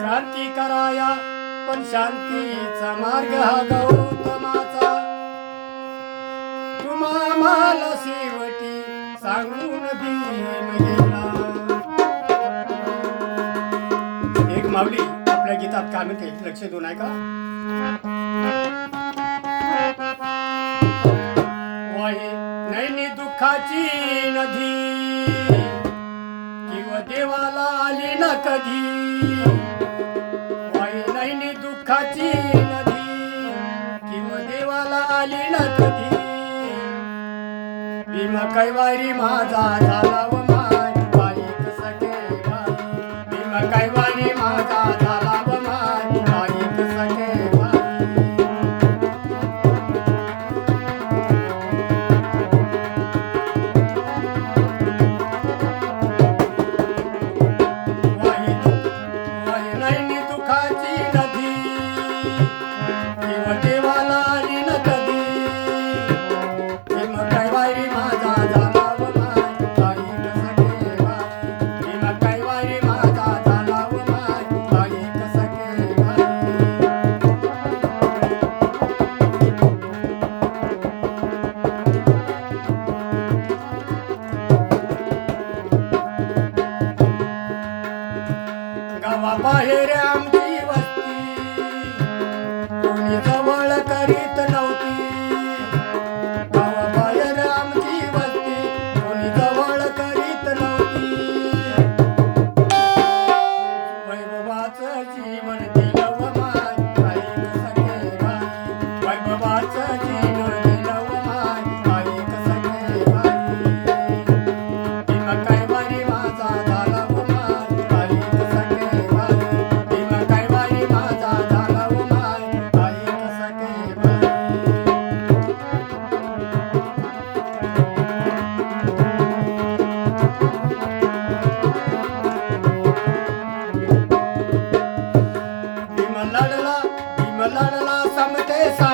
क्रांती कराया पण शांतीचा मार्ग हा गौतमाचा. तुम्हाला शेवटी सांगून गेला. एक माऊली आपल्या गीतात काय म्हणते? लक्ष देऊन आहे का नैनी दुःखाची नदी. कधी वाय नाही दुःखाची नदी. किंव देवाला आली ना कधी भीमा कैवारी माझा झाला. 我把自己寞的 não me cabeça.